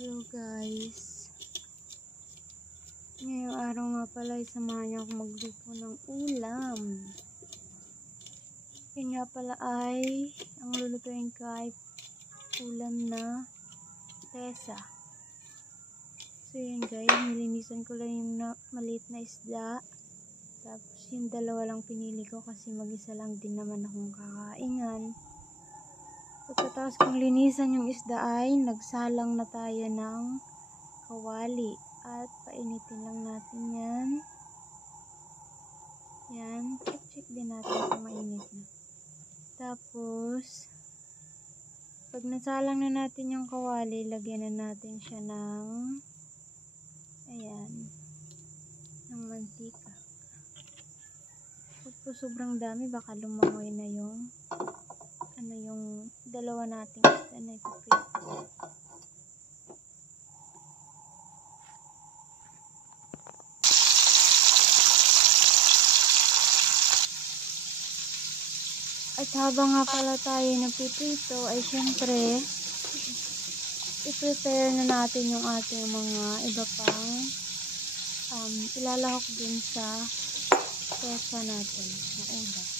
Hello guys, ngayong araw nga pala ay samahan niyo ako magluto ng ulam. Yun nga pala ay ang lulutuin ko ay ulam na tesa. So yun guys, nilinisan ko lang yung maliit na isda. Tapos yung dalawa lang pinili ko kasi mag-isa lang din naman akong kakaingan. Pagkatapos kong linisan yung isda ay nagsalang na tayo ng kawali at painitin lang natin yan. Yan, check din natin kung mainit na. Tapos pag nasalang na natin yung kawali, lagyan na natin siya ng ng mantika. Pag po sobrang dami, baka lumangoy na yung dalawa nating isda na ipiprito. At habang nga pala tayo nagpiprito, ay syempre i-prepare na natin yung ating mga iba pang ilalahok din sa tesa natin na ulam.